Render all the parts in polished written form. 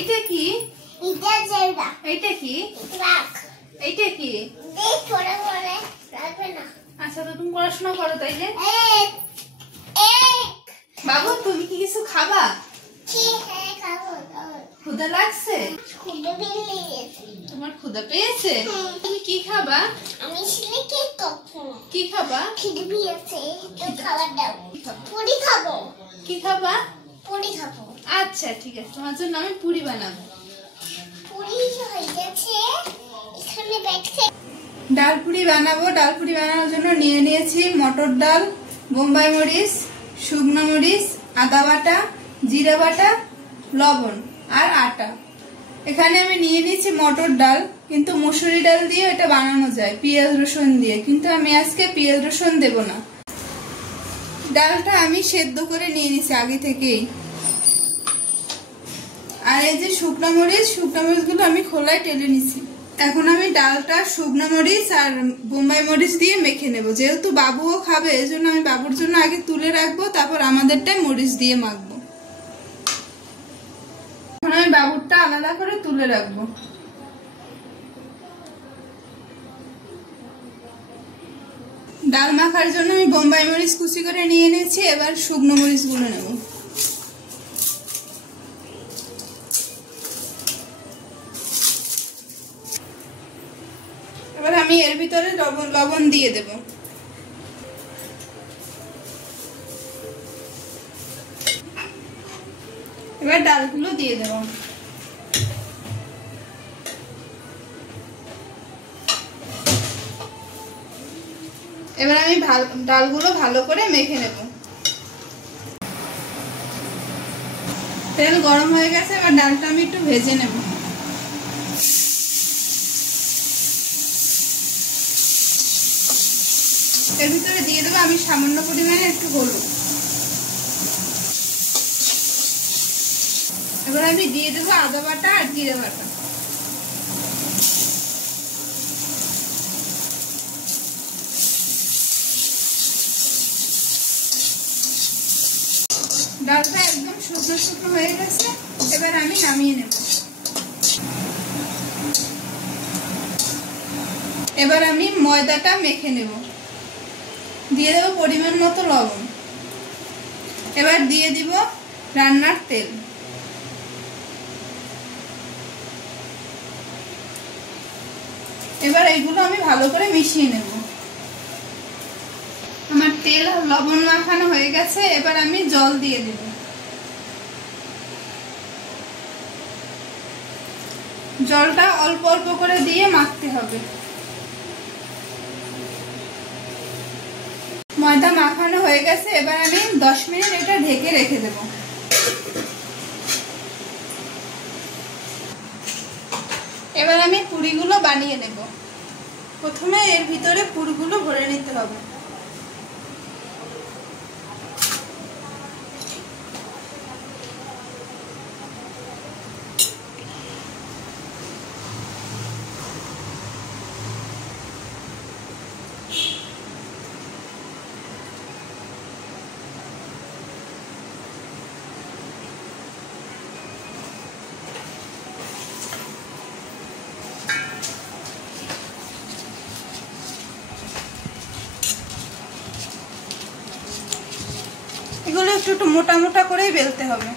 এইটা কি? এটা জায়গা। এইটা কি? রাখ। এইটা কি? দেখ পড়া পড়ে রাখবে না। আচ্ছা তো তুমি পড়াশোনা করো তাইলে? এক এক বাবু তুমি কি কিছু খাবা? কি খাবো? ক্ষুধা লাগছে? খুলে বেরিয়েছে। তোমার ক্ষুধা পেয়েছে? তুমি কি খাবা? আমি ছিলে কি খাবো? কি খাবা? খিদে পেয়েছে। তো খাবার দাও। পুরি খাবো। কি খাবা? পুরি খাবো। আচ্ছা ঠিক আছে, তোমার জন্য আমি পুরি বানাবো। পুরি হয়ে গেছে। এখানে ব্যাগছে। ডাল পুরি বানাবো। ডাল পুরি বানানোর জন্য নিয়ে নিয়েছি মটর ডাল, বোম্বাই মরিচ, শুকনো মরিচ, আদা বাটা, জিরা বাটা, লবণ আর আটা। এখানে আমি নিয়ে নিয়েছি মটর ডাল, কিন্তু মসুরি ডাল দিয়ে এটা বানানো যায় পেঁয়াজ রসুন দিয়ে, কিন্তু আমি আজকে পেঁয়াজ রসুন দেব না। ডালটা আমি সেদ্ধ করে নিয়ে নিয়েছি আগে থেকেই। আর এই যে শুকনো মরিচ গুলো আমি খোলায় টেলে নিছি। এখন আমি ডালটা শুকনো মরিচ আর বোম্বাই মরিচ দিয়ে মেখে নেব। যেহেতু বাবুও খাবে এই জন্য আমি বাবুর জন্য আগে তুলে রাখবো, তারপর আমাদেরটাই মরিচ দিয়ে মাখবো। এখন আমি বাবুরটা আলাদা করে তুলে রাখবো। ডাল মাখার জন্য আমি বোম্বাই মরিচ কুচি করে নিয়ে নিয়েছি। এবার শুকনো মরিচ গুলো নেব। এবার আমি এর ভিতরে লবণ দিয়ে দেব। এবার ডালগুলো দিয়ে দেব। এবার আমি ডালগুলো ভালো করে মেখে নেব। তেল গরম হয়ে গেছে, এবার ডালটা আমি একটু ভেজে নেব। এর ভিতরে দিয়ে দেবো আমি সামান্য পরিমাণে একটু হলুদ। এবার আমি দিয়ে দেবো আদা বাটা আর জিরে বাটা। ডালটা একদম শুকনো শুকনো হয়ে গেছে, এবার আমি নামিয়ে নেব। এবার আমি ময়দাটা মেখে নেব। দিয়ে দেবো পরিমাণ মতো লবণ। এবার দিয়ে দিব রান্নার তেল। এবার এইগুলো আমি ভালো করে মিশিয়ে নেব। আমার তেল আর লবণ মাখানো হয়ে গেছে, এবার আমি জল দিয়ে দেব। জলটা অল্প অল্প করে দিয়ে মাখতে হবে। ময়দা মাখানো হয়ে গেছে, এবার আমি 10 মিনিট এটা ঢেকে রেখে দেব। এবার আমি পুরিগুলো বানিয়ে নেব। প্রথমে এর ভিতরে পুরগুলো ভরে নিতে হবে। এগুলো একটু একটু মোটা মোটা করেই বেলতে হবে।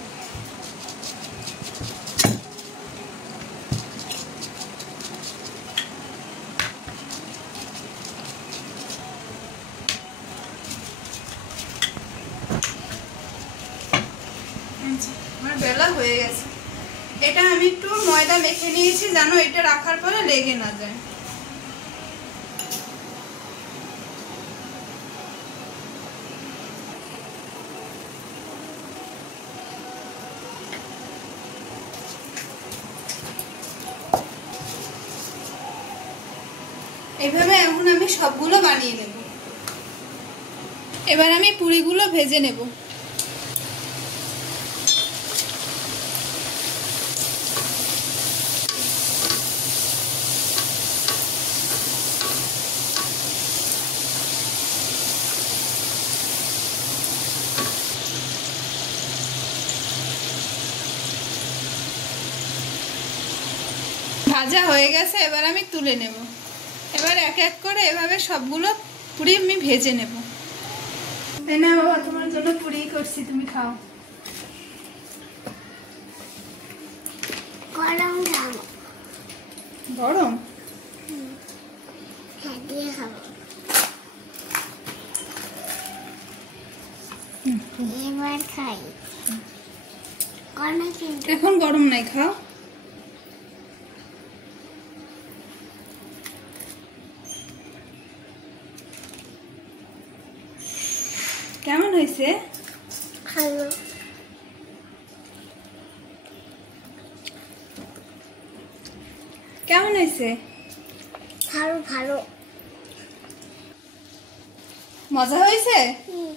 আমার বেলা হয়ে গেছে। এটা আমি একটু ময়দা মেখে নিয়েছি, জানো এটা রাখার পরে লেগে না যায়। এভাবে এখন আমি সবগুলো বানিয়ে নেব। এবার আমি পুরিগুলো ভেজে নেব। ভাজা হয়ে গেছে, এবার আমি তুলে নেব। এবার এক এক করে এভাবে সবগুলো পুরি আমি ভেজে নেব। এই না বাবা, তোমার জন্য পুরি করছি, তুমি খাও। গরম খাবো। গরম? হ্যাঁ, দিয়ে খাবো। এবার খাই। গরম কিন্তু। এখন গরম নাই, খাও। কেমন হয়েছে? ভালো। কেমন হয়েছে? ভালো ভালো। মজা হয়েছে? হুম।